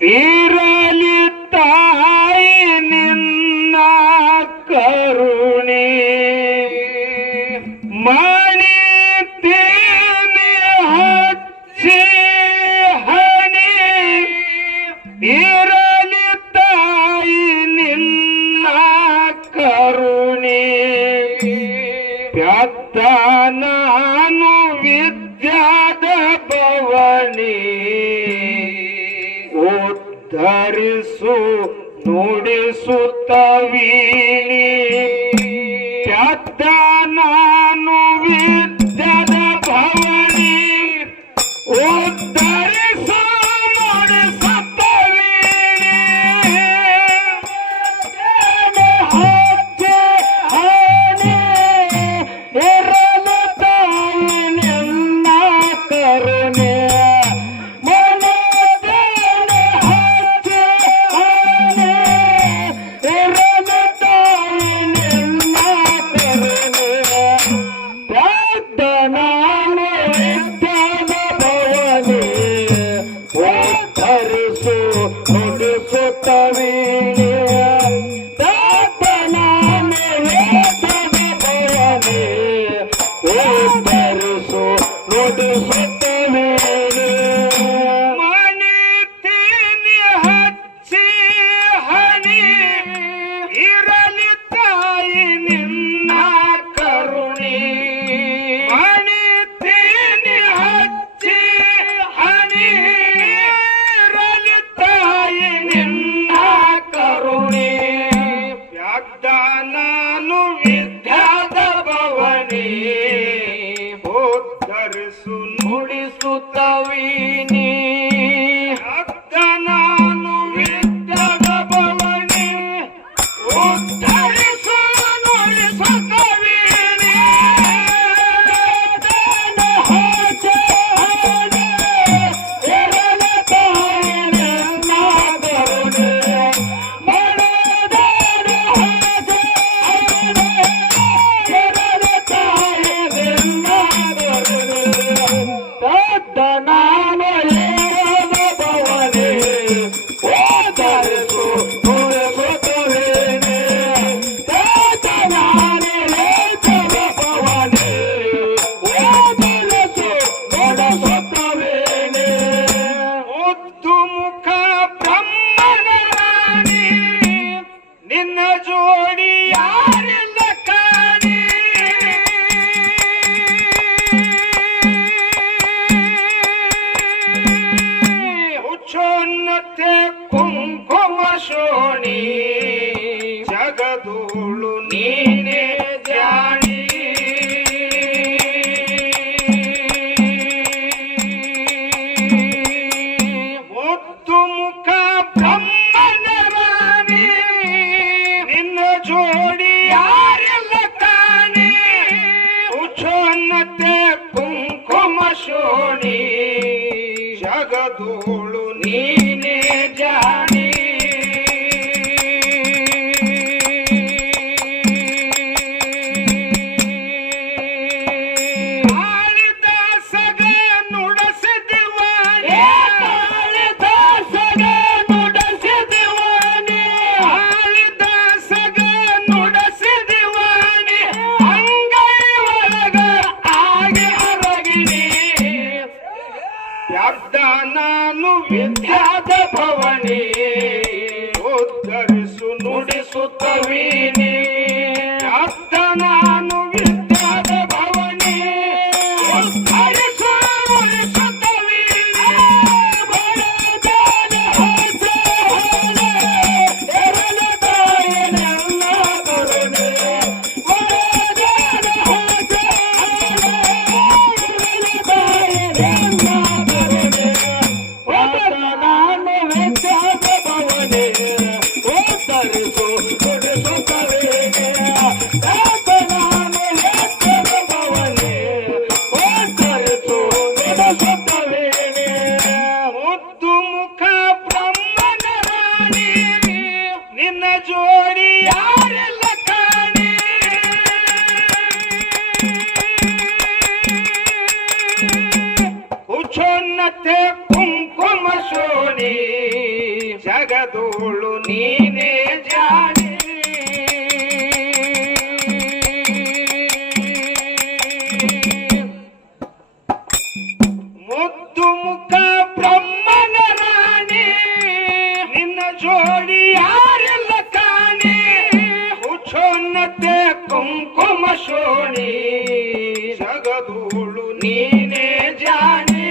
ಇರಲಿ ತಾಯಿ ನಿನ್ನ ಕರುಣೆ ಮಣಿ ತೇನೆ ಹಚ್ಚಿ ಹಣಿ ಇರಲಿ ತಾಯಿ ನಿನ್ನ ಕರುಣೆ ಪ್ಯಾತ್ತ ನಾನು ವಿದ್ಯಾದ ಭವನಿ ಉದ್ಧರಿಸು ನುಡಿಸುತ್ತವೀನಿ ಪ್ಯಾತ್ತ ನಾನು ವಿದ್ಯಾದ ಭವನಿ ಉದ್ಧರಿಸು ನುಡಿಸುತ್ತವೀನಿ ಹಚ್ಚೆ ಹಣೆ ಇರಲು ತಾಯಿ ನಿನ್ನ ಕರುಣೆ ನುಡಿಸುತ್ತವೀನಿ ಅತ್ತ ನಾನು ವಿದ್ಯಾದ ಭವನಿ ಉದ್ಧರಿಸು ನುಡಿಸುತ್ತವೀನಿ ಇರಲ ತಾಯಿ ನಿನ್ನ ಕರುಣೆ ನಿನ್ನ ಜೋಡಿ ಯಾರೆಲ್ಲ ಕಾಣಿ ಹುಚ್ಚೋನ್ನತೆ ಕುಂಕುಮ ಶೋಣಿ ಜಗದೂಳು ನೀನೇ ಜಾಣಿ ಮುದ್ದು ಮುಖ ಬ್ರಹ್ಮನ ರಾಣಿ ನಿನ್ನ ಜೋಡಿ ಯಾರೆಲ್ಲ ಕಾಣಿ ಹುಚ್ಚೋನ್ನತೆ ಕುಂಕುಮ ಶೋಣಿ ಜಗದೋಳು ನೀನೇ ಜಾಣಿ ಕಾಳಿದಾಸಗ ನುಡಿಸಿದಿವಾನೆ ಕಾಳಿದಾಸಗ ನುಡಿಸಿದಿವಾನೆ ಕಾಳಿದಾಸಗ ನುಡಿಸಿದಿವಾನೆ ಅಂಗೈ ಒಳಗ ಆಗಿ ಹೊರಗಿನಿ ವ್ಯಾಪ್ತ ನಾನು ವಿದ್ಯಾದ ಭವನಿ ಉದ್ಧರಿಸು ನುಡಿಸುತ್ತವೀನಿ ವ್ಯಾಪ್ತ ನಾನು ವಿದ್ಯಾದ ಭವನಿ ಉದ್ಧರಿಸು ನುಡಿಸುತ್ತವೀನಿ ಇರಲ ತಾಯಿ ನಿನ್ನ ಕರುಣೆ ಮುದ್ದು ಮುಖ ಬ್ರಹ್ಮನ ರಾಣಿ ನಿನ್ನ ಜೋಡಿ ಯಾರೆಲ್ಲ ಕಾಣಿ ಹುಚ್ಚೋನ್ನತೆ ಕುಂಕುಮ ಶೋಣಿ ಜಗದೋಳು ನೀನೇ ಜಾಣೆ ಮುದ್ದು ಮುಖ ಬ್ರಹ್ಮನ ರಾಣಿ ನಿನ್ನ ಜೋಡಿ ಯಾರೆಲ್ಲ ಕಾಣೆ ಹುಚ್ಚೋನ್ನತೆ ಕುಂಕುಮ ಶೋಣಿ ಜಗದೋಳು ನೀನೇ ಜಾಣೆ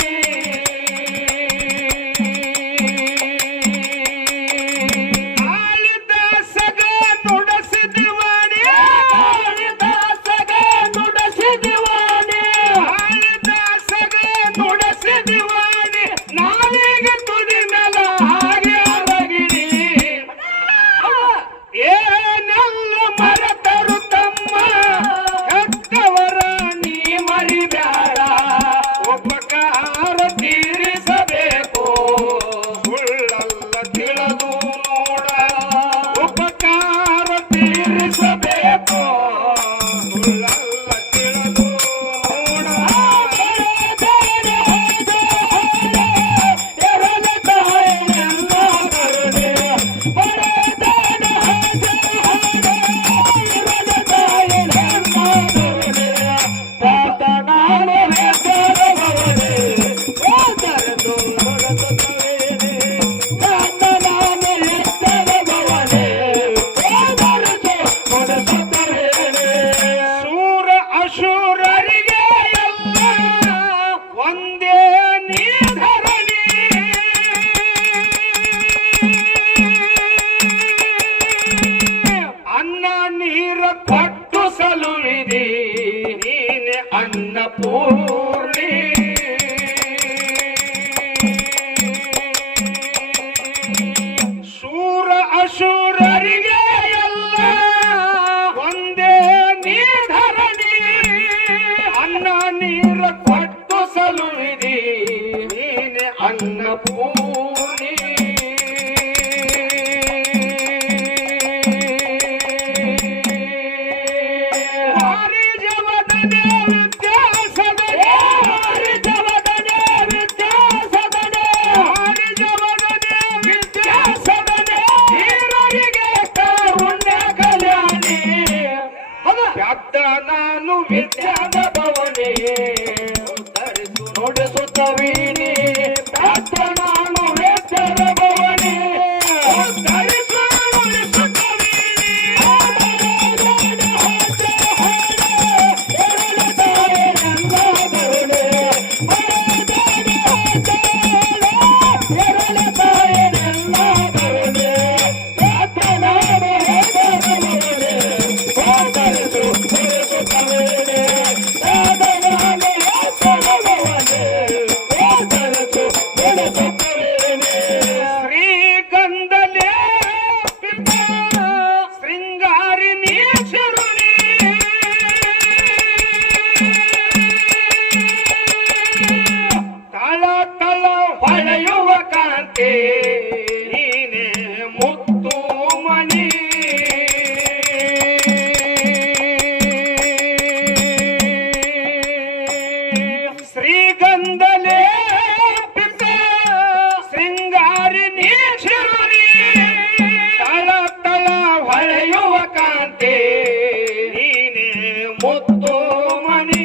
ಅನ್ನಪೂರ್ಣಿ ಶೂರ ಅಶೂರರಿಗೆ ಎಲ್ಲ ಒಂದೇ ನೀಧರಣಿ ಅನ್ನ ನೀರ ಕೊಟ್ಟು ಸಲುವಿದಿ ನೀನೆ ಅನ್ನಪೂರ್ಣಿ ನಾನು ವಿದ್ಯಾದ ಭವನೇ ಉತ್ತರಿಸು ನುಡಿಸುತ್ತವೀನಿ ನಾನು ವಿದ್ಯಾದ ಭವನೇ ಉತ್ತರಿಸು ನುಡಿಸುತ್ತವೀನಿ ನೀನೆ ಮುತ್ತು ಮಣಿ ಶ್ರೀಗಂಧಲೇ ಪಿತ ಶೃಂಗಾರಿ ನೀ ಶಿರುನಿ ತಳ ತಳ ಹೊಳೆಯುವ ಕಾಂತಿ ನೀನೆ ಮುತ್ತು ಮಣಿ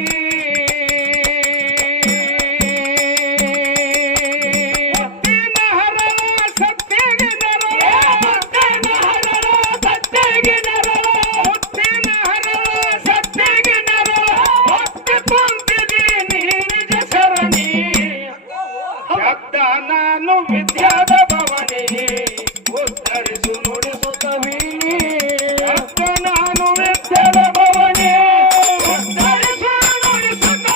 ನಾನು ವಿದ್ಯಾದ ಭವನೇ ಉತ್ತರಿಸು ನುಡಿಸುತ್ತವೀನಿ ನಾನು ವಿದ್ಯಾದ ಭವನೇ ಉತ್ತರಿಸು ನುಡಿಸುತ್ತವೀನಿ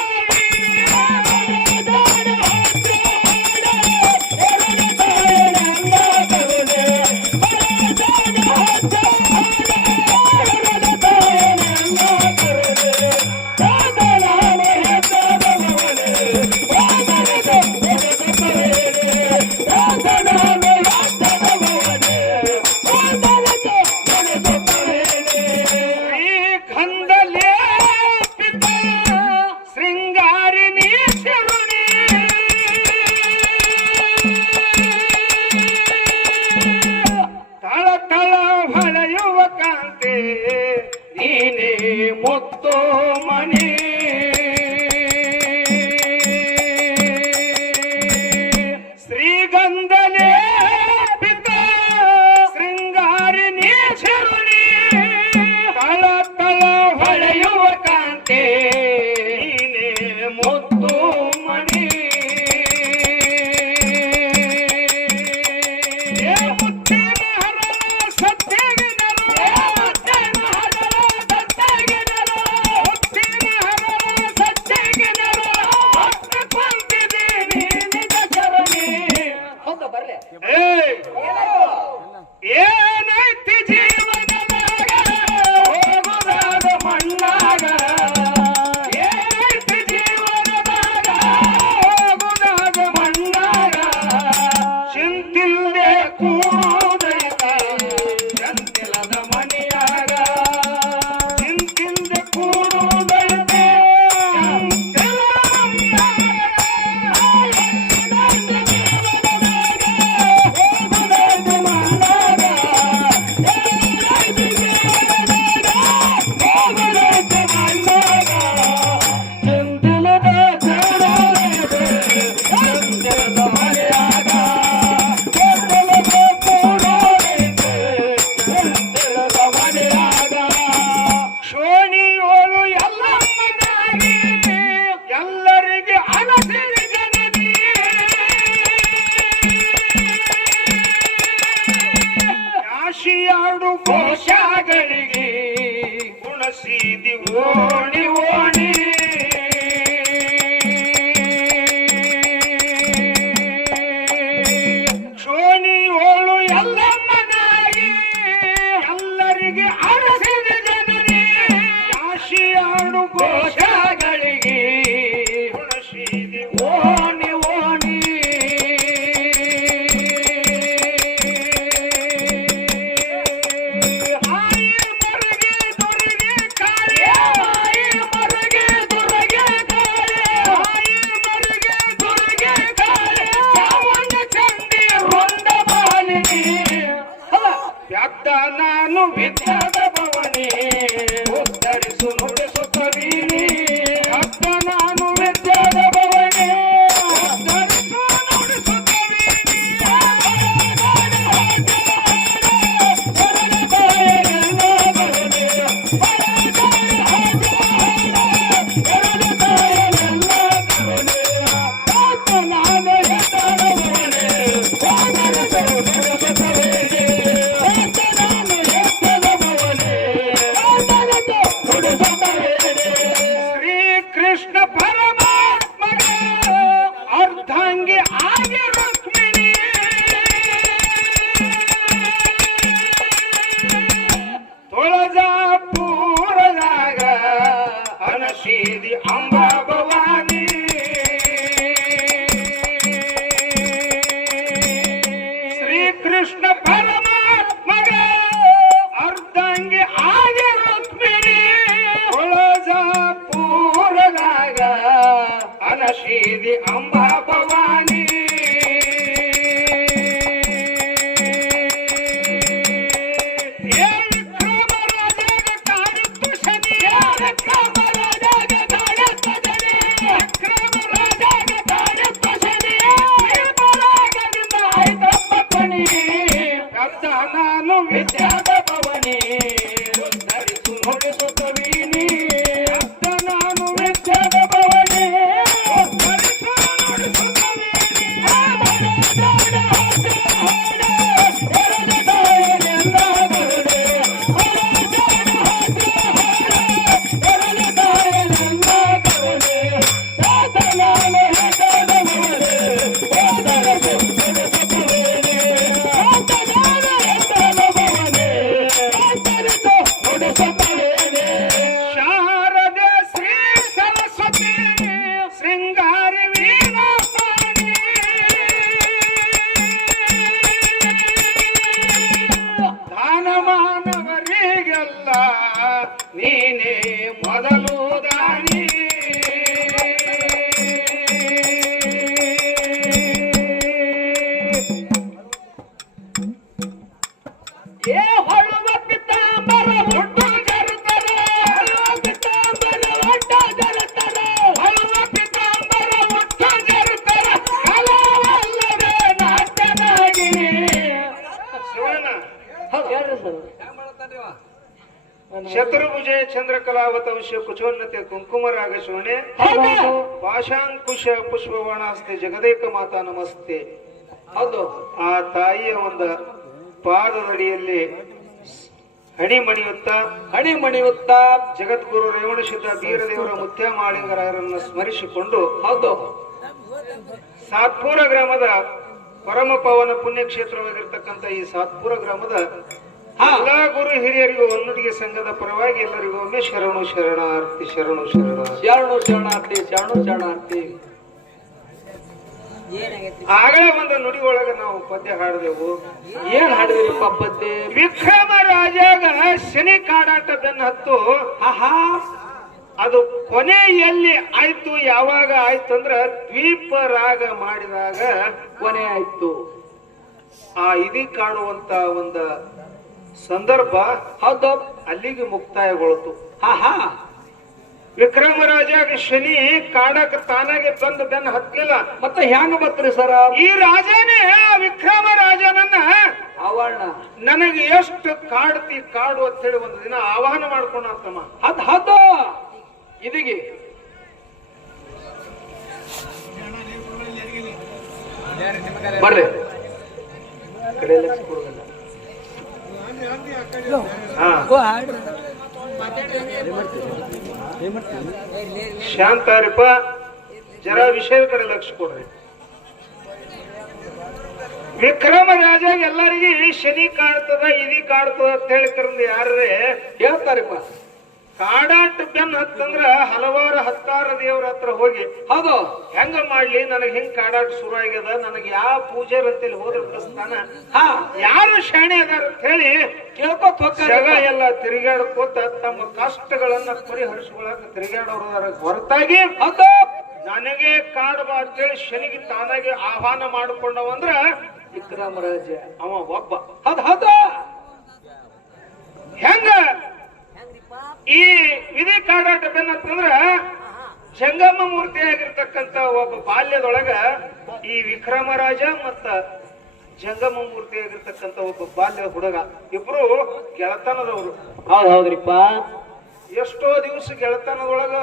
ಏನೈತಿ ಜೀವನದಾಗ ಹೋಗುದಾಗ ಮಣ್ಣಾಗ ಏನೈತಿ ಜೀವನದಾಗ ಹೋಗುದಾಗ ಮಣ್ಣಾಗ ಚಿಂತಿಲ್ಲದೆ ಕೂಡೈತ ಚಂತಿಲ್ಲದ ಮನೆಯಾಗ ಚಿಂತಿಲ್ಲದೆ ಕೂಡುವುದೈತೆ ಕಾಶಿಯಾಡು ಕೋಶಗಳಿಗೆ ಗುಣಸಿದಿ ಓಣಿ ಓಣಿ ಶೋಣಿ ಓಳು ಎಲ್ಲ ಮನಾಗಿ ಎಲ್ಲರಿಗೆ ಅರಸಿದ ಜನರೇ ಕಾಶಿಯಾಡು ಕೋಶಗಳಿಗೆ ಗುಣಸಿದಿ ಓಣಿ ಓಣಿ ನಾನು ವಿದ್ಯಾದ ಭವನಿ ಉತ್ತರಿಸು ನುಡಿಸುತ್ತ ವೀಣಿ ಅತ್ತ ನಾನು ವಿದ್ಯಾದ ಭವನಿ ಉತ್ತರಿಸು ನುಡಿಸುತ್ತ ವೀಣಿ ಕೃಷ್ಣ ಪರಮಾತ್ಮನ ಅರ್ಧಾಂಗಿ ಆಗಿ ರುಕ್ಮಿಣಿ ತುಳಜಾಪುರದಾಗ ಅನಶೀದಿ ಅಂಬಾ ಭವಾನಿ ಶ್ರೀಕೃಷ್ಣ ಪರಮಾತ್ಮಗ ಅರ್ಧಾಂಗಿ ಆಗಿ ರುಕ್ಮಿಣಿ ತುಳಜಾಪುರದಾಗ ಅನಶೀದಿ ಅಂಬಾ ಭವಾನಿ ವಿಕ್ರಮರಾಜಾಗ ಕಾಡುತ್ತ ಶನಿ ವಿಕ್ರಮರಾಜಾಗ ಕಾಡುತ್ತ ಶನಿ ವಿಕ್ರಮರಾಜಾಗ ಕಾಡುತ್ತ ಶನಿ ವಿಕ್ರಮರಾಜನಿಂದ ಆಯ್ತಪ್ಪ ಕಣಿ ಅರ್ಧ ನಾನು ವಿದ್ಯಾದ ಭವನಿ ಉತ್ತರಿಸು ನುಡಿಸುತ್ತ ವೀಣಿ ಅರ್ಧ ನಾನು ವಿದ್ಯಾದ ಭವನಿ ಉತ್ತರಿಸು ನುಡಿಸುತ್ತ ಶಾರದೆ ಶ್ರೀ ಸರಸ್ವತಿ ಶೃಂಗಾರಿ ವೀಣಾಪಾಣಿ ದಾನಮಾನವರಿಗೆಲ್ಲ ನೀನೇ ಮೊದಲು ದಾನಿ ಏ ಹೊಳುವ ಪಿತಾಂಬರ ಹುಟ್ಟು ಜರುತ್ತದೆ ಹೊಳುವ ಪಿತಾಂಬರ ಹುಟ್ಟು ಜರುತ್ತದೆ ಹೊಳುವ ಪಿತಾಂಬರ ಹುಟ್ಟು ಜರುತ್ತದೆ ಕಲಾವಲ್ಲವೇ ನಾಟ್ಯನಾಗಿನಿ ಶಿವಣ್ಣ ಶತ್ರುಭುಜೆ ಚಂದ್ರಕಲಾವತಂಶ ಕುಚೋನ್ನತೆ ಕುಂಕುಮರಾಗ ಶಿವಣೆ ಪಾಶಾಂಕುಶ ಪುಷ್ಪವಣಾಸ್ತೆ ಜಗದೇಕ ಮಾತಾ ನಮಸ್ತೆ. ಹೌದು, ಆ ತಾಯಿಯ ಒಂದು ಪಾದದಡಿಯಲ್ಲಿ ಹಣಿ ಮಣಿಯುತ್ತಾ ಜಗದ್ಗುರು ರೇವಣಸಿದ್ಧ ಬೀರದೇವರ ಮುತ್ಯಮಾಳಿಂಗರಾಯರನ್ನು ಸ್ಮರಿಸಿಕೊಂಡು ಹೌದು ಸಾತ್ಪುರ ಗ್ರಾಮದ ಪರಮ ಪಾವನ ಪುಣ್ಯಕ್ಷೇತ್ರವಾಗಿರ್ತಕ್ಕಂಥ ಈ ಸಾತ್ಪುರ ಗ್ರಾಮದ ಎಲ್ಲಾ ಗುರು ಹಿರಿಯರಿಗೂ ಒನ್ನೊಟ್ಟಿಗೆ ಸಂಘದ ಪರವಾಗಿ ಎಲ್ಲರಿಗೂ ಒಮ್ಮೆ ಶರಣು ಶರಣಾರ್ಥಿ ಶರಣು ಶರಣಾರ್ಥಿ ಶರಣಾರ್ಥಿ. ಆಗಲೇ ಒಂದು ನುಡಿ ಒಳಗ ನಾವು ಪದ್ಯ ಹಾಡಿದೆವು. ಏನ್ ಹಾಡಿದ್ರಿಪ್ಪ ಪದ್ಯ? ವಿಕ್ರಮ ರಾಜಾಗ ಶನಿ ಕಾಡಾಟ ಬೆನ್ನ ಹತ್ತು. ಅದು ಕೊನೆ ಎಲ್ಲಿ ಆಯ್ತು, ಯಾವಾಗ ಆಯ್ತು ಅಂದ್ರ ದ್ವೀಪ ರಾಗ ಮಾಡಿದಾಗ ಕೊನೆ ಆಯ್ತು. ಆ ಇದಿ ಕಾಡುವಂತ ಒಂದು ಸಂದರ್ಭ ಹೌದು, ಅಲ್ಲಿಗೆ ಮುಕ್ತಾಯಗೊಳ್ತು. ವಿಕ್ರಮರಾಜಾಗ ಶನಿ ಕಾಡಕ್ ತಾನಾಗೆ ಬಂದು ಬೆನ್ನ ಹತ್ತಲಿಲ್ಲ. ಮತ್ತೆ ಹೆಂಗ ಬತ್ರಿ ಸರ? ಈ ರಾಜನೇ ವಿಕ್ರಮ ರಾಜನನ್ನ ಅವರ್ಣ ನನಗೆ ಎಷ್ಟು ಕಾಡ್ತಿ ಕಾಡು ಅಂತ ಹೇಳಿ ಒಂದು ದಿನ ಆಹ್ವಾನ ಮಾಡ್ಕೊಂಡಂತಮ್ಮ. ಹೌದು, ಇದಿಗೆ ಬರ್ರಿ ಶಾಂತಾರಿಪ್ಪ, ಜರ ವಿಷಯದ ಕಡೆ ಲಕ್ಷ ಕೊಡ್ರಿ. ವಿಕ್ರಮ ರಾಜ ಎಲ್ಲರಿಗೆ ಶನಿ ಕಾಡ್ತದ ಇದಿ ಕಾಡ್ತದ ಅಂತ ಹೇಳಿ ಕರಂದು ಯಾರೇ ಹೇಳ್ತಾರಿಪ್ಪ. ಕಾಡಾಟ ಬೆನ್ ಹತ್ತಂದ್ರ ಹಲವಾರು ಹತ್ತಾರು ದೇವ್ರ ಹತ್ರ ಹೋಗಿ ಹೌದು ಹೆಂಗ ಮಾಡ್ಲಿ, ನನಗ್ ಹಿಂಗ್ ಕಾಡಾಟ ಶುರು ಆಗ್ಯದ, ನನಗ್ ಯಾವ ಪೂಜಾರ್ ಅಂತೇಳಿ ಹೋದ್ರ ಪ್ರಸ್ಥಾನ ಯಾರು ಶಾಣೆ ಅದಾರ ಅಂತ ಹೇಳಿ ಕೇಳ್ಕೊತ ಜಗ ಎಲ್ಲ ತಿರುಗಾಡ್ಕೋತ ತಮ್ಮ ಕಷ್ಟಗಳನ್ನ ಪರಿಹರಿಸಿಕೊಳ್ಳಾಕ ತಿರುಗಾಡೋರ ಹೊರತಾಗಿ ಹೌದು ನನಗೆ ಕಾಡಬಾ ಅಂತೇಳಿ ಶನಿಗೆ ತಾನಾಗೆ ಆಹ್ವಾನ ಮಾಡಿಕೊಂಡವಂದ್ರ ವಿಕ್ರಮರಾಜ ಅವ ಒಬ್ಬ. ಹೌದು ಹೆಂಗ ಈ ವಿಧಿ ಕಾಡಾಟ ಬೆನ್ನತ್ತಂದ್ರ ಜಂಗಮ ಮೂರ್ತಿ ಆಗಿರ್ತಕ್ಕಂತ ಒಬ್ಬ ಬಾಲ್ಯದೊಳಗ ಈ ವಿಕ್ರಮರಾಜ ಮತ್ತ ಜಂಗಮ ಮೂರ್ತಿ ಆಗಿರ್ತಕ್ಕಂತ ಒಬ್ಬ ಬಾಲ್ಯ ಹುಡುಗ ಇಬ್ರು ಗೆಳತನದವರು. ಹೌದ್ರಿಪ್ಪ. ಎಷ್ಟೋ ದಿವಸ ಗೆಳತನದೊಳಗ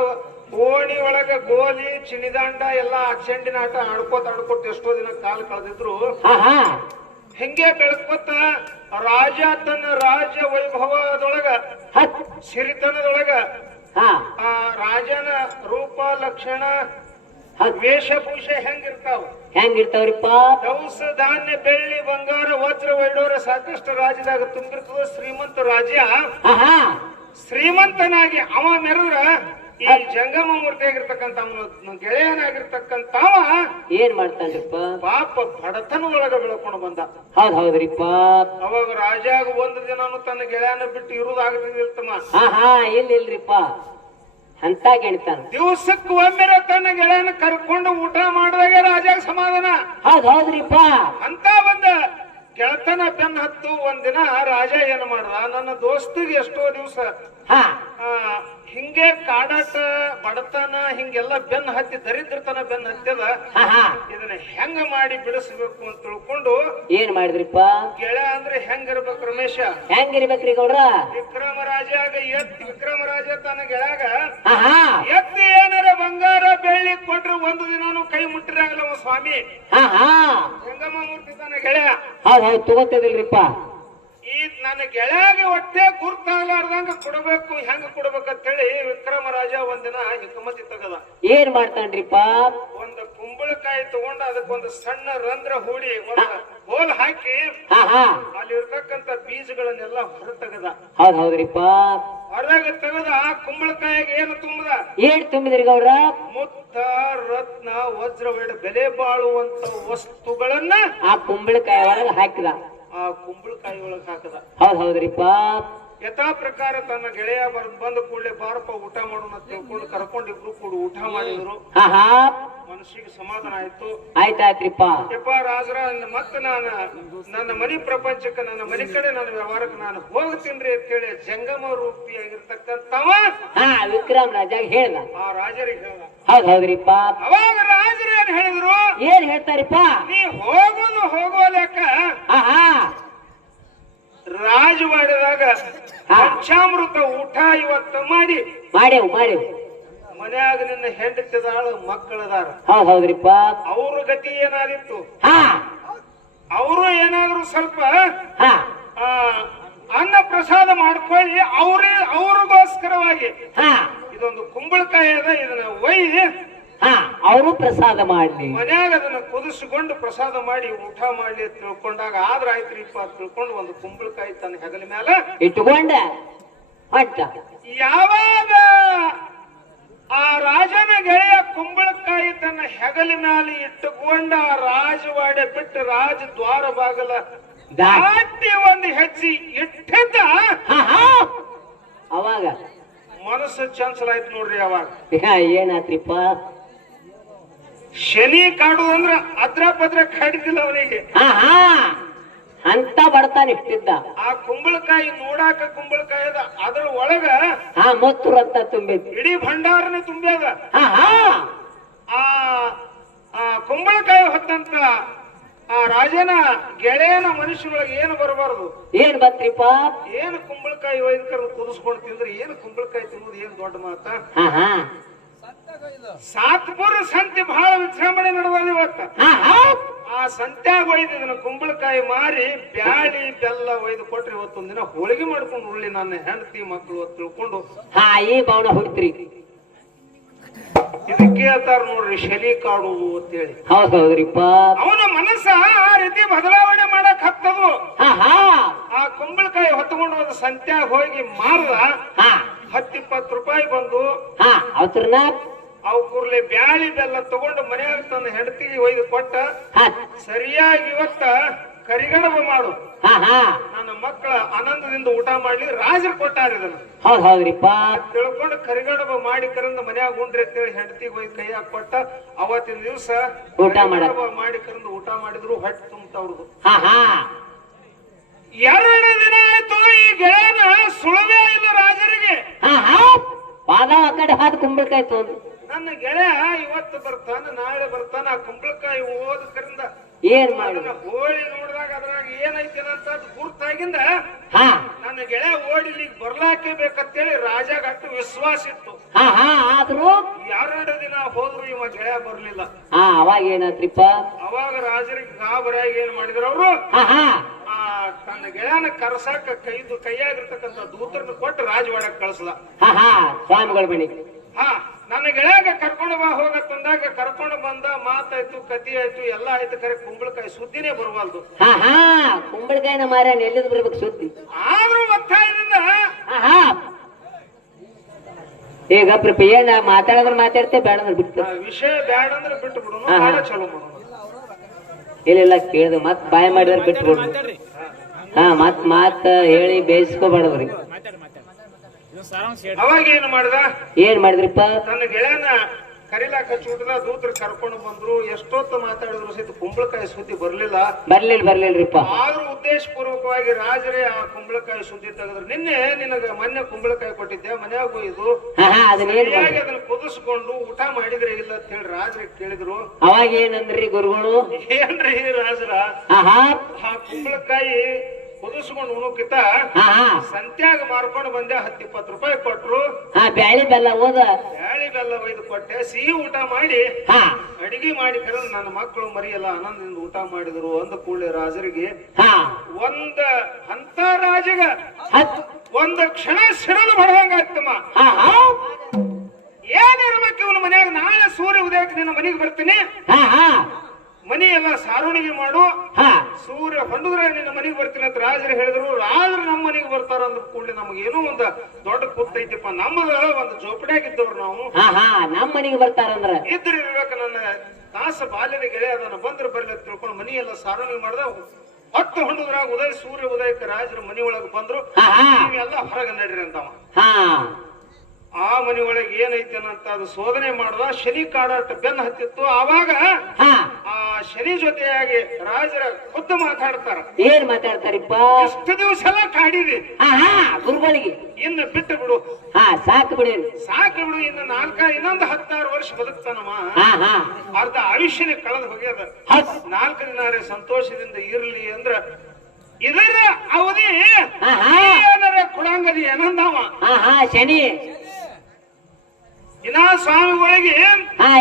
ಓಣಿ ಒಳಗ ಗೋಲಿ ಚಿಣಿದಾಂಡ ಎಲ್ಲಾ ಚೆಂಡಿನ ಆಟ ಆಡ್ಕೋತ ಎಷ್ಟೋ ದಿನ ಕಾಲ ಕಳೆದಿದ್ರು. ಹಿಂಗೆ ಬೆಳಕೋತ ರಾಜ ತನ್ನ ರಾಜ ವೈಭವದೊಳಗ ಸಿರಿತನದೊಳಗ ಆ ರಾಜನ ರೂಪ ಲಕ್ಷಣ ವೇಷಭೂಷ ಹೆಂಗಿರ್ತಾವ್ರಿಪ್ಪ? ದವಸ ಧಾನ್ಯ ಬೆಳ್ಳಿ ಬಂಗಾರ ವಜ್ರ ವೈಡೂರ ಸಾಕಷ್ಟು ರಾಜ್ಯದಾಗ ತುಂಬಿರ್ತದ. ಶ್ರೀಮಂತ ರಾಜ್ಯ ಶ್ರೀಮಂತನಾಗಿ ಅವ ಮೆರೆದ್ರ ಈ ಜಂಗಮ ಮೂರ್ತಿ ಆಗಿರ್ತಕ್ಕಂತ ಗೆಳೆಯನಾಗಿರ್ತಕ್ಕಂತ ಏನ್ ಮಾಡ್ತಾನ್ರಿಪ್ಪ? ಪಾಪ ಬಡತನ ಒಳಗ ಬೆಳ್ಕೊಂಡು ಬಂದ. ಹೌದ್ರಿಪ್ಪ. ಅವಾಗ ರಾಜಾಗ ಒಂದು ದಿನಾನು ತನ್ನ ಗೆಳೆಯನ ಬಿಟ್ಟು ಇರುವುದಾಗ್ತಿಲ್ತಮ್ಮ. ಇಲ್ರಿಪ್ಪ, ಅಂತ ಗೆಳ್ತಾನ ದಿವಸಕ್ಕೆ ಒಮ್ಮೆರೆ ತನ್ನ ಗೆಳೆಯನ ಕರ್ಕೊಂಡು ಊಟ ಮಾಡಿದಾಗ ರಾಜಾಗ ಸಮಾಧಾನ. ಹೌದ್ರಿಪ್ಪ. ಅಂತ ಬಂದ ಗೆಳತನ ಬೆನ್ನ ಹತ್ತು ಒಂದಿನ ರಾಜ ಏನ್ ಮಾಡ್ದ, ನನ್ನ ದೋಸ್ತಿಗೆ ಎಷ್ಟೋ ದಿವಸ ಹಿಂಗೆ ಕಾಡಾಟ ಬಡತನ ಹಿಂಗೆಲ್ಲ ಬೆನ್ನ ಹತ್ತಿ ದರಿದ್ರತನ ಬೆನ್ನ ಹತ್ತದ, ಇದನ್ನ ಹೆಂಗ ಮಾಡಿ ಬಿಡಿಸ್ಬೇಕು ಅಂತ ತಿಳ್ಕೊಂಡು ಏನ್ ಮಾಡಿದ್ರಿಪ್ಪ? ಗೆಳೆಯ ಅಂದ್ರೆ ಹೆಂಗಿರ್ಬೇಕು ರಮೇಶ? ಹೆಂಗಿರ್ಬೇಕ್ರಿ ಗೌಡ್ರ? ವಿಕ್ರಮರಾಜಾಗ ವಿಕ್ರಮರಾಜ ತನ್ನ ಗೆಳೆಯಾಗ ಎತ್ತಿ ಏನಾರ ಬಂಗಾರ ಬೆಳ್ಳಿ ಕೊಟ್ರೆ ಒಂದು ದಿನಾನು ಕೈ ಮುಟ್ಟಿರಾಗಲ್ಲ ಸ್ವಾಮಿ. ಜಂಗಮ ಮೂರ್ತಿ ತನ್ನ ಗೆಳೆಯ ಹೌದು ತಗೋತಿದಿಲ್ರಿಪ್ಪ. ಈ ನನ್ನ ಗೆಳೆಯಾಗ ಹೊಟ್ಟೆ ಗುರ್ತಾಗಲಾರ್ದಂಗ ಕೊಡಬೇಕು, ಹೆಂಗ ಕೊಡ್ಬೇಕಂತ ಹೇಳಿ ವಿಕ್ರಮರಾಜ ಒಂದಿನ ಹಿಕ್ಕಮತಿ ತಗದ. ಏನ್ ಮಾಡ್ತಾನ್ರಿಪ್ಪ? ಒಂದು ಕುಂಬಳಕಾಯಿ ತಗೊಂಡ ಅದಕ್ಕೊಂದು ಸಣ್ಣ ರಂಧ್ರ ಹೂಡಿ ಒಂದು ಹೋಲ್ ಹಾಕಿ ಅಲ್ಲಿ ಇರ್ತಕ್ಕಂತ ಬೀಜಗಳನ್ನೆಲ್ಲ ಹೊರ ತೆಗದ. ಹೌದ್ರಿಪ್ಪ. ಹೊರಗ ತೆಗದ ಆ ಕುಂಬಳಕಾಯಿಗೆ ಏನು ತುಂಬದ? ಏನ್ ತುಂಬಿದ್ರಿ ಗೌಡ್ರ? ಮುತ್ತ ರತ್ನ ವಜ್ರ ವೈಡ ಬೆಲೆ ಬಾಳುವಂತ ವಸ್ತುಗಳನ್ನ ಆ ಕುಂಬಳಕಾಯಿ ಒಳಗ ಹಾಕಿದ. ಆ ಕುಂಬಳಕಾಯಿ ಒಳಗ್ ಹಾಕದ. ಹೌದ್ರಿಪ್ಪ. ಯಥಾ ಪ್ರಕಾರ ತನ್ನ ಗೆಳೆಯ ಬಂದ ಕೂಡಲೇ ಬಾರಪ್ಪ ಊಟ ಮಾಡೋಣ ಅಂತ ತಿಳ್ಕೊಂಡು ಕರ್ಕೊಂಡಿಬ್ರು ಕೂಡ ಊಟ ಮಾಡಿದ್ರು. ಮನಸ್ಸಿಗೆ ಸಮಾಧಾನ ಆಯ್ತು. ಆಯ್ತಾಯ್ತ್ರಿಪ್ಪ. ಯಪ್ಪ ರಾಜರ ಮತ್ತೆ ನನ್ನ ಮನಿ ಪ್ರಪಂಚಕ್ಕೆ ನನ್ನ ಮನಿ ಕಡೆ ನನ್ನ ವ್ಯವಹಾರಕ್ಕೆ ನಾನು ಹೋಗ್ತೀನ್ರಿ ಅಂತ ಹೇಳಿ ಜಂಗಮ ರೂಪಿಯಾಗಿರ್ತಕ್ಕಂಥವ ವಿಕ್ರಮ್ ರಾಜ ಹೇಳ್ದ. ಆ ರಾಜರಿಗೆ ಹೇಳ್ದ. ಹೌದ್ರಿಪ್ಪ. ಅವಾಗ ರಾಜರು ಏನ್ ಹೇಳಿದ್ರು? ಏನ್ ಹೇಳ್ತಾರಿಪ್ಪ? ನೀ ಹೋಗುವ ಲೆಕ್ಕ ರಾಜವಾಡದಾಗ ಪಂಚಾಮೃತ ಊಟ ಇವತ್ತ ಮಾಡೇವು ಮನ್ಯಾಗ ನಿನ್ನ ಹೆಂಡತಿದಾಳ ಮಕ್ಕಳದಾರ. ಹೌದ್ರಿಪ್ಪ. ಅವ್ರ ಗತಿ ಏನಾದಿತ್ತು? ಅವರು ಏನಾದ್ರು ಸ್ವಲ್ಪ ಅನ್ನ ಪ್ರಸಾದ ಮಾಡ್ಕೊಳ್ಳಿ ಅವ್ರಿಗೋಸ್ಕರವಾಗಿ ಇದೊಂದು ಕುಂಬಳಕಾಯಿ ಅದ, ಇದನ್ನ ಒಯ್ಯಿ ಹಾ ಅವರು ಪ್ರಸಾದ ಮಾಡ್ಲಿ. ಮನ್ಯಾಗ ಅದನ್ನ ಕುದಿಸಿಕೊಂಡು ಪ್ರಸಾದ ಮಾಡಿ ಊಟ ಮಾಡ್ಲಿ ಅಂತ ತಿಳ್ಕೊಂಡಾಗ ಆದ್ರ ಆಯ್ತ್ರಿಪ್ಪ ಅಂತ ತಿಳ್ಕೊಂಡು ಒಂದು ಕುಂಬಳಕಾಯಿ ತನ್ನ ಹೆಗಲ ಮ್ಯಾಲ ಇಟ್ಕೊಂಡ ಹೊಂಟ. ಯಾವಾಗ ಆ ರಾಜನ ಗೆಳೆಯ ಕುಂಬಳಕಾಯಿ ತನ್ನ ಹೆಗಲ ಮ್ಯಾಲ ಇಟ್ಟುಕೊಂಡ ರಾಜವಾಡೆ ಬಿಟ್ಟು ರಾಜ ದ್ವಾರ ಬಾಗಲ ದಾಟಿ ಒಂದು ಹೆಜ್ಜೆ ಇಟ್ಟಿದ್ದ ಅವಾಗ ಮನಸ್ಸು ಚಂಚಲ ಆಯ್ತು ನೋಡ್ರಿ. ಅವಾಗ ಏನಾತ್ರಿಪ್ಪ? ಶನಿ ಕಾಡುದಂದ್ರ ಅದ್ರ ಪದ್ರ ಕಾಡಿದಿಲ್ಲ ಅವನಿಗೆ. ಅಂತ ಬರ್ತಾನೆ ಇಷ್ಟಿದ್ದ. ಆ ಕುಂಬಳಕಾಯಿ ನೋಡಾಕ ಕುಂಬಳಕಾಯಿ ಅದ, ಅದ್ರ ಒಳಗ ಮೊತ್ತು ರಕ್ತ ತುಂಬಿದ್, ಇಡೀ ಭಂಡಾರನೇ ತುಂಬ್ಯಾದ. ಆ ಕುಂಬಳಕಾಯಿ ಹೊತ್ತಂತ ಆ ರಾಜನ ಗೆಳೆಯನ ಮನುಷ್ಯರೊಳಗೆ ಏನು ಬರಬಾರದು. ಏನ್ ಬತ್ರಿಪ್ಪ? ಏನು ಕುಂಬಳಕಾಯಿ ವೈದ್ಯಕರನ್ನು ಕುದಿಸ್ಕೊಂಡು ತಿಂದ್ರೆ ಏನು ಕುಂಬಳಕಾಯಿ ತಿನ್ನೋದು ಏನು ದೊಡ್ಡ ಮಾತ. ಸಾತ್ಪುರ ಸಂತೆ ಬಹಳ ವಿಜೃಂಭಣೆ ನಡೆದ ಇವತ್ತ. ಆ ಸಂತ್ಯಾಗ ಒಯ್ದು ಇದನ್ನ ಕುಂಬಳಕಾಯಿ ಮಾರಿ ಬ್ಯಾಳಿ ಬೆಲ್ಲ ಒಯ್ದು ಕೊಟ್ರಿ ಇವತ್ತೊಂದ್ ದಿನ ಹೋಳಿಗೆ ಮಾಡ್ಕೊಂಡು ಉಳ್ಳಿ ನನ್ನ ಹೆಂಡತಿ ಮಕ್ಕಳು ಅಂತ ತಿಳ್ಕೊಂಡು ಈ ಭಾವನ ಹೊಡ್ತ್ರಿ. ಇದಕ್ಕೆ ಹೇಳ್ತಾರ ನೋಡ್ರಿ ಶನಿ ಕಾಡುವುದು ಅಂತೇಳಿ. ಹೌದೌದ್ರಿಪ್ಪ. ಅವನ ಮನಸ್ಸ ಆ ರೀತಿ ಬದಲಾವಣೆ ಮಾಡಕ್ ಹತ್ತದು. ಆ ಕುಂಬಳಕಾಯಿ ಹೊತ್ಕೊಂಡು ಒಂದು ಸಂತ್ಯಾಗ ಹೋಗಿ ಮಾರದ 10-20 ರೂಪಾಯಿ ಬಂದು ಅವ್ರನ್ನ ಅವು ಕೂರ್ಲೆ ಬ್ಯಾಳಿ ಬೆಲ್ಲ ತಗೊಂಡು ಮನೆಯಾಗ ತನ್ನ ಹೆಂಡತಿಗೆ ಒಯ್ದು ಕೊಟ್ಟ, ಸರಿಯಾಗಿ ಇವತ್ತ ಕರಿಗಡಬ ಮಾಡು, ನನ್ನ ಮಕ್ಕಳ ಆನಂದದಿಂದ ಊಟ ಮಾಡ್ಲಿ ರಾಜರು ಕೊಟ್ಟಾರ ಇದನ್ನ. ಹೌದ್ರಿಪ್ಪ ತಿಳ್ಕೊಂಡು ಕರಿಗಡಬ ಮಾಡಿ ಕರಂದ ಮನ್ಯಾಗ ಉಂಡ್ರಿ ಅಂತೇಳಿ ಹೆಂಡತಿಗೆ ಒಯ್ದು ಕೈಯಾಗ ಕೊಟ್ಟ ಅವತ್ತಿನ ದಿವಸ ಊಟ ಮಾಡಿ ಕರಂದ ಊಟ ಮಾಡಿದ್ರು ಹೊಟ್ಟೆ ತುಂಬತವ್ರದು. 2 ದಿನ ಆಯ್ತು ಈ ಗೆಳೆಯನ ಸುಳವೇ ಇಲ್ಲ ರಾಜರಿಗೆ. ಪಾದ ಆ ಕಡೆ ಹಾದು ಕುಂಬಳಕಾಯಿ ತಗೊಂಡು ನನ್ನ ಗೆಳೆಯ ಇವತ್ತು ಬರ್ತಾನ ನಾಳೆ ಬರ್ತಾನ. ಆ ಕುಂಬಳಕಾಯಿ ಓದಕರಿಂದ ಏನ್ ಮಾಡಿ ಹೋಳಿ ನೋಡಿದಾಗ ಅದ್ರಾಗ ಏನೈತಿ ಅಂತ ಗುರ್ತಾಗಿಂದ ನನ್ನ ಗೆಳೆಯ ಓಡಿಲಿಕ್ಕೆ ಬರ್ಲಾಕೆ ಬೇಕಂತೇಳಿ ರಾಜಾಗ ಅಷ್ಟು ವಿಶ್ವಾಸ ಇತ್ತು. ಆದ್ರೂ 2 ದಿನ ಹೋದ್ರು ಇವ ಗೆಳೆಯ ಬರ್ಲಿಲ್ಲ. ಅವಾಗ ಏನಾತ್ರಿಪ್ಪ? ಅವಾಗ ರಾಜರಿಗೆ ಗಾಬರಿಯಾಗಿ ಏನ್ ಮಾಡಿದ್ರು ಅವರು, ತನ್ನ ಗೆಳೆಯನ ಕರ್ಸಾಕ ಕೈಯಾಗಿರ್ತಕ್ಕಂಥ ದೂತರನ್ನ ಕೊಟ್ಟು ರಾಜವಾಡಕ್ ಕಳ್ಸದ. ಸ್ವಾಮಿಗಳ ಬಳಿ ನನ್ನ ಗೆಳೆಯಾಗ ಕರ್ಕೊಂಡು ಬಾ ಹೋಗತ್ತಂದಾಗ ಕರ್ಕೊಂಡು ಬಂದ. ಮಾತಾಯ್ತು, ಕತಿ ಆಯ್ತು, ಎಲ್ಲ ಆಯ್ತು. ಕರೆ ಕುಂಬಳಕಾಯಿ ಸುದ್ದಿನೇ ಬರುವಲ್ದು. ಕುಂಬಳಕಾಯಿನ ಮಾರ ಎಲ್ಲಿದ್ ಬರ್ಬೇಕು ಸುದ್ದಿ. ಆದ್ರೂ ಒತ್ತಾಯದಿಂದ ಈಗ ಏನ್ ಮಾತಾಡಿದ್ರೆ ಮಾತಾಡ್ತೇ, ಬೇಡಂದ್ರೆ ಬಿಟ್ಟು ವಿಷಯ ಬೇಡ ಅಂದ್ರೆ ಬಿಟ್ಟು ಬಿಡೋಣ, ಚಲೋ ಮಾಡೋಣ. ಇಲ್ಲ ಕೇಳಿದ ಮತ್ ಬಾಯ್ ಮಾಡಿದ್ರೆ ಬಿಟ್ಟು ಬಿಡ್ರಿ. ಮತ್ ಹೇಳಿ ಬೇಯಿಸ್ಕೋಬಾರ್ದ್ರಿ. ಅವಾಗ ಏನ್ ಮಾಡಿದ್ರಿಪ್ಪ? ತನ್ನ ಗೆಳೆಯನ ಕರಿಲಾಕ ಚೂಟದ ದೂತರು ಕರ್ಕೊಂಡು ಬಂದ್ರು. ಎಷ್ಟೊತ್ತು ಮಾತಾಡಿದ್ರು ಸಹಿತ ಕುಂಬಳಕಾಯಿ ಸುದ್ದಿ ಬರ್ಲಿಲ್ರಿಪ್ಪ. ಆದ್ರೂ ಉದ್ದೇಶ ಪೂರ್ವಕವಾಗಿ ರಾಜರೇ ಆ ಕುಂಬಳಕಾಯಿ ಸುದ್ದಿ ತೆಗೆದ್ರು. ನಿನಗ ಮೊನ್ನೆ ಕುಂಬಳಕಾಯಿ ಕೊಟ್ಟಿದ್ದೆ, ಮನ್ಯಾಗ ಹೋಯ್ದು ಅದನ್ನ ಕುದಿಸ್ಕೊಂಡು ಊಟ ಮಾಡಿದ್ರೆ ಇಲ್ಲ ಅಂತ ಹೇಳಿ ರಾಜರಿಗೆ ಕೇಳಿದ್ರು. ಅವಾಗ ಏನಂದ್ರಿ ಗುರುಗಳು? ಏನ್ರಿ ರಾಜರ, ಆ ಕುಂಬಳಕಾಯಿ ಕುದಿಸ್ಕೊಂಡು ಉಣಕ್ಕಿತ ಸಂತ್ಯಾಗ ಮಾರ್ಕೊಂಡು ಬಂದೆ. 10-20 ರೂಪಾಯಿ ಕೊಟ್ರು. ಬ್ಯಾಳಿ ಬೆಲ್ಲ ಒಯ್ದು ಕೊಟ್ಟೆ. ಸಿಹಿ ಊಟ ಮಾಡಿ ಅಡಿಗೆ ಮಾಡಿ ಕರೆದು ನನ್ನ ಮಕ್ಕಳು ಮರಿಯಲ್ಲ ಆನಂದದಿಂದ ಊಟ ಮಾಡಿದ್ರು. ಅಂದ ಕೂಡಲೇ ರಾಜರಿಗೆ ಅಂತ ರಾಜಗ ಒಂದು ಕ್ಷಣ ಸಿಡಲು ಬಡವಂಗಾಯ್ತಮ್ಮ. ಏನಿರ್ಬೇಕು ಇವನು ಮನ್ಯಾಗ? ನಾಳೆ ಸೂರ್ಯ ಉದಯಕ್ಕೆ ನಿನ್ನ ಮನೆಗೆ ಬರ್ತೀನಿ, ಮನಿ ಎಲ್ಲ ಸಾರುಣಿಗೆ ಮಾಡು, ಸೂರ್ಯ ಹೊಂಡಿದ್ರೆ ನಿನ್ನ ಮನೆಗೆ ಬರ್ತೀನಿ ಅಂತ ರಾಜರು ಹೇಳಿದ್ರು. ರಾಜರು ನಮ್ಮ ಮನೆಗೆ ಬರ್ತಾರ ಅಂದ್ರ ಕೂಡಲೇ ನಮಗೇನೋ ಒಂದು ದೊಡ್ಡ ಕೂತೈತಿಪ್ಪ. ನಮ್ಮದ ಒಂದು ಜೋಪಡಿಯಾಗಿದ್ದವ್ರು ನಾವು. ನಮ್ಮ ಮನೆಗೆ ಬರ್ತಾರಂದ್ರ ಇದ್ರ ಇರ್ಬೇಕು. ನನ್ನ ತಾಸ ಬಾಲ್ಯದ ಗೆಳೆಯ ಅದನ್ನ ಬಂದ್ರೆ ಬರ್ಲಿ ತಿಳ್ಕೊಂಡು ಮನಿ ಎಲ್ಲ ಸಾರುಣಿಗೆ ಮಾಡ್ದ. 10 ಹೊಂಡದ್ರಾಗ ಸೂರ್ಯ ಉದಯಕ್ಕೆ ರಾಜರು ಮನಿ ಒಳಗೆ ಬಂದ್ರು. ನೀವೆಲ್ಲ ಹೊರಗೆ ನಡ್ರಿ ಅಂತವ. ಆ ಮನಿ ಒಳಗೆ ಏನೈತೆ ಅಂತ ಅದು ಶೋಧನೆ ಮಾಡ್ದ. ಶನಿ ಕಾಡಾಟ ಬೆನ್ನ ಹತ್ತಿತ್ತು. ಆವಾಗ ಆ ಶನಿ ಜೊತೆಯಾಗಿ ರಾಜರ ಖುದ್ದು ಮಾತಾಡ್ತಾರ. ಏನ್ ಮಾತಾಡ್ತಾರಿಪ್ಪ? ಎಷ್ಟು ದಿವಸ ಎಲ್ಲ ಕಾಡಿರಿ ಗುರುಗಳಿಗೆ, ಇನ್ನು ಬಿಟ್ಟು ಬಿಡು, ಸಾಕು ಬಿಡು, ಇನ್ನು ಇನ್ನೊಂದು 16 ವರ್ಷ ಬದುಕ್ತಾನಮ್ಮ. ಅರ್ಧ ಆಯುಷ್ಯನೇ ಕಳೆದು ಹೋಗ್ಯದ. 4 ದಿನ ಸಂತೋಷದಿಂದ ಇರ್ಲಿ ಅಂದ್ರ ಇದರ ಅವಧಿ ಏನಾರ ಕೊಡಂಗದಿ ಏನಂದವ ಶನಿ. ಇನ್ನ ಸ್ವಾಮಿಗಳಿಗೆ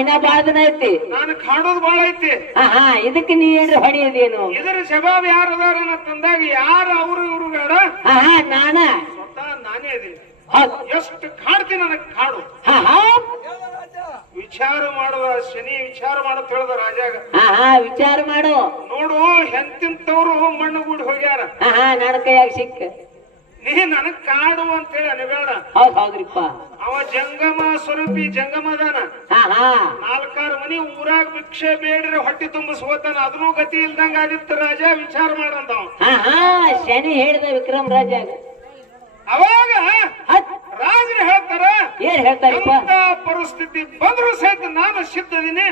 ಇನ್ನ ಬಾಳ ದಿನ ಐತಿ, ನಾನು ಕಾಡೋದು ಬಾಳ ಐತಿ. ಇದಕ್ಕೆ ನೀವೇನ್ರಿ ಹೊಡೆಯೋದೇನು? ಇದರ ಜವಾಬ್ ಯಾರದಾರ ತಂದಾಗ ಯಾರು ಅವರು ಇವರು ಬೇಡ, ನಾನ ಸ್ವತಃ ನಾನೇ ಅದೀನಿ. ಎಷ್ಟು ಕಾಡ್ತೀನಿ ನನಗೆ ಕಾಡು. ವಿಚಾರ ಮಾಡುವ ಶನಿ ವಿಚಾರ ಮಾಡತ್ ಹೇಳ್ದ ರಾಜಾಗ. ವಿಚಾರ ಮಾಡು. ನೋಡು ಎಂತಿಂತವ್ರು ಮಣ್ಣುಗೂಡಿ ಹೋಗ್ಯಾರ. ನನ್ನ ಕೈಯಾಗ ಸಿಕ್ಕ ನೀ ನನಗ್ ಕಾಡು ಅಂತೇಳಿ ಅನ್ಬೇಡ. ಹೌದ್ರಿಪ್ಪ. ಅವ ಜಂಗಮ ಸ್ವರೂಪಿ ಜಂಗಮದಾನ. 4 ಮನಿ ಊರಾಗ ಭಿಕ್ಷೆ ಬೇಡ್ರೆ ಹೊಟ್ಟಿ ತುಂಬಿಸ್ಕೋತಾನ. ಅದನ್ನೂ ಗತಿ ಇಲ್ದಂಗ ಆದಿತ್ತು ರಾಜ ವಿಚಾರ ಮಾಡಂತವ. ಶನಿ ಹೇಳಿದ ವಿಕ್ರಮ್ ರಾಜ. ಅವಾಗ ರಾಜರು ಹೇಳ್ತಾರ ಏನ್ ಹೇಳ್ತಾರಪ್ಪ? ಪರಿಸ್ಥಿತಿ ಬಂದ್ರು ಸಹಿತ ನಾನು ಸಿದ್ಧದಿನಿ,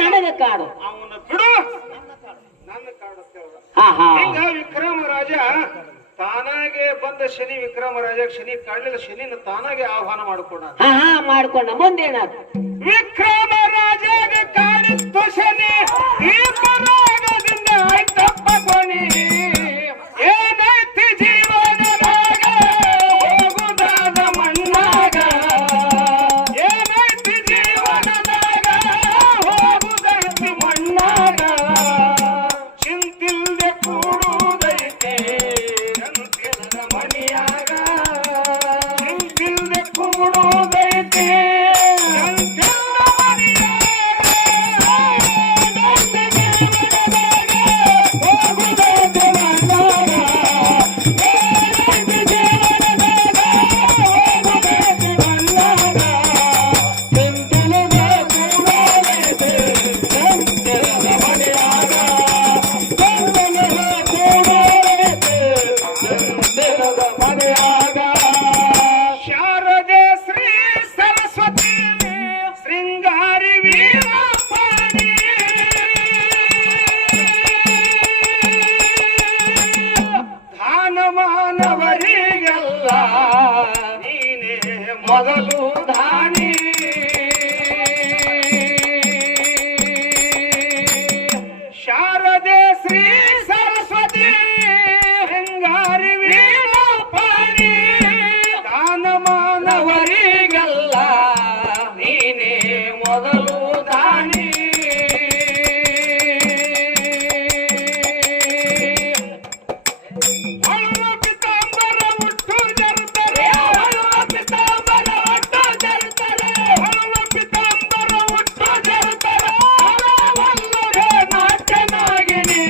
ನನಗ ಕಾಡು ಅವನ ಬಿಡು, ನನ್ನ ಕಾಡು. ಹಿಂಗ ವಿಕ್ರಮ ರಾಜ ತಾನಾಗೆ ಬಂದ ಶನಿ ವಿಕ್ರಮ ರಾಜ ಶನಿ ಕಾಡ್ಲಿಲ್ಲ. ಶನಿನ ತಾನಾಗೆ ಆಹ್ವಾನ ಮಾಡ್ಕೊಂಡ. ಮುಂದೇನಾದ್ರು ವಿಕ್ರಮ ರಾಜಾಗ ಕಾಡಿತ್ತು ಶನಿ ದೀಪರಾಗದಿಂದ ಆಯ್ತಪ್ಪ ಕೊನಿ. ಏನೈತಿ ಜೀವನದಾಗ ಹೋಗುದಾದ ಮಣ್ಣಾಗ, ಏನೈತಿ ಜೀವನದಾಗ ಹೋಗುದೈತಿ ಮಣ್ಣಾಗ, ಚಿಂತಿಲ್ದೆ ಕೂಡುವುದೈತೆ ಅಂತಿಲ್ಲದ ಮನಿಯಾಗ, ಚಿಂತಿಲ್ದೆ ಕೂಡುವುದೈತೆ ಅಂತಿಲ್ಲದ ಮನಿಯಾಗ, ಹೋಗುದೈತಿ ಮಣ್ಣಾಗ, ಏನೈತಿ ಜೀವನದಾಗ ಹೋಗುದೈತಿ ಮಣ್ಣಾಗ, ಚಿಂತಿಲ್ಲದೆ ಕೂಡುವುದೈತೆ ಅಂತಿಲ್ಲದ ಮನಿಯಾಗ, ಶಾರದೆ ಶ್ರೀ ಸರಸ್ವತಿ ಶೃಂಗಾರಿ ವೀರಪಾಣಿ, ದಾನಮಾನವರಿಗೆಲ್ಲ ನೀನೇ ಮೊದಲು ದಾನಿ. ಶಾರದೆ ಶ್ರೀ ಸರಸ್ವತಿ ಶೃಂಗಾರಿ ವೀರಪಾಣಿ, ದಾನಮಾನವರಿಗೆಲ್ಲ ನೀನೇ ಮೊದಲು ದಾನಿ. ಹೊಳುವ ಪಿತಾಂಬರ ಹುಟ್ಟು ಜರುತ್ತದೆ, ಹೊಳುವ ಪಿತಾಂಬರ ಹುಟ್ಟು ಜರುತ್ತದೆ, ಹೊಳುವ ಪಿತಾಂಬರ ಹುಟ್ಟು ಜರುತ್ತದೆ, ಹೊಲವಲ್ಲದೆ ನಾಟ್ಯನಾಗಿನಿ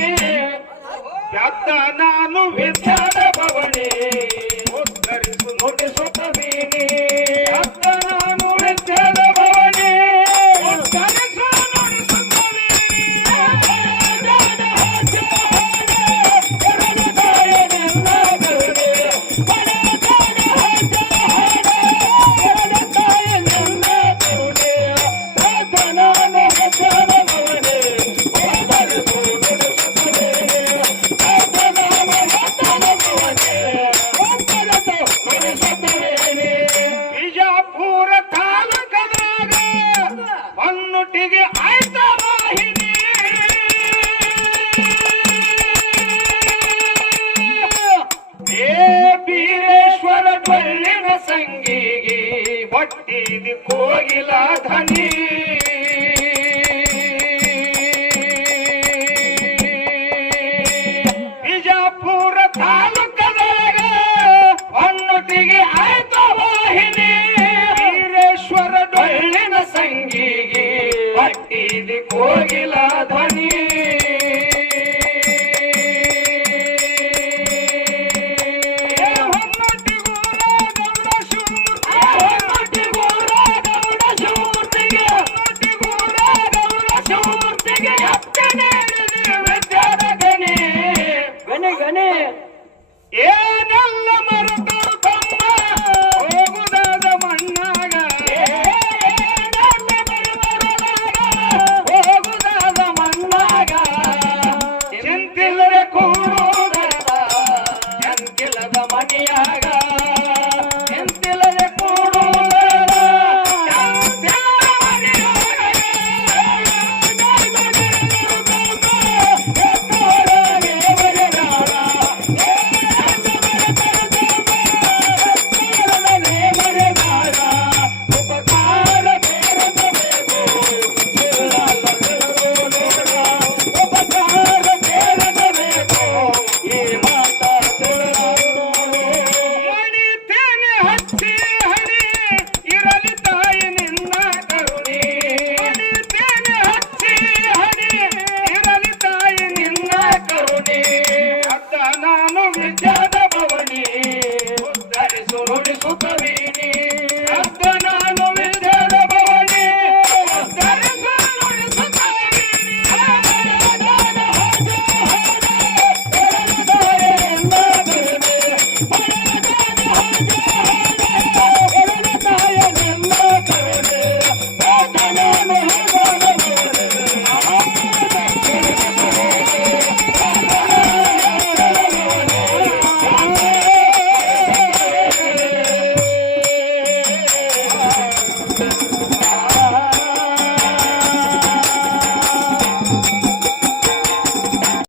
ವ್ಯಾತ್ತ ನಾನು ವಿದ್ಯಾದ ಭವನಿ, ಉತ್ತರಿಸು ನುಡಿಸುತ್ತದೀನಿ ವ್ಯಾತ್ತ ನಾನು ವಿದ್ಯಾದ ಭವನಿ, ಉತ್ತರಿಸು ನುಡಿಸುತ್ತದೀನಿ. ಬಿಜಾಪುರ ತಾಲೂಕದಾಗ ಹೊನ್ನುಟ್ಟಿಗೆ ಆಯ್ತ ವಾಹಿನಿ, ಏ ಬೀರೇಶ್ವರ ಬಳ್ಳಿನ ಸಂಗಿಗೆ ಹೊಟ್ಟಿದಿ ಕೋಗಿಲ ಧನಿ. ಬಿಜಾಪುರ ತಾಲೂಕದಾಗ ಹೊನ್ನುಟ್ಟಿಗೆ ಆಯ್ತ ವಾಹಿನಿ, ವೀರೇಶ್ವರ ಡೊಳ್ಳಿನ ಸಂಗಿಗೆ ಹೊಟ್ಟಿದಿ ಕೋಗಿಲ ಧ್ವನಿ. ಹೊನ್ನಟ್ಟಿಗೂರ ಗೌಡ ಶಿವಮೂರ್ತಿ, ಹೊನ್ನಟ್ಟಿಗೂರ ಗೌಡ ಶಿವಮೂರ್ತಿಗೆ, ಹೊನ್ನಟ್ಟಿಗೂರ ಗೌಡ ಶಿವಮೂರ್ತಿಗೆ ಅಪ್ಪನೇ ವಿದ್ಯಾದ ಗಣಿ. ಗಣಿ ಏನೆಲ್ಲ ಮರೆತರು ತಮ್ಮ ಹೋಗುದಾದ ಮಣ್ಣಾಗ, ಏನೆಲ್ಲ ಮರೆತರಲಾಗ ಹೋಗುದಾದ ಮಣ್ಣಾಗ, ಚಿಂತಿಲ್ಲದೆ ಕೂಡುವುದಾದ ಚಂತಿಲ್ಲದ ಮನೆಯಾಗ, ಚಿಂತಿಲ್ಲದೆ ಕೂಡುವುದಾದ ಚಂತಿಲ್ಲದ ಮನೆಯಾಗ, ಉಪಕಾರ ಬೇಡಬೇಕು, ಉಪಕಾರ ಬೇಡಬೇಕು, ಈ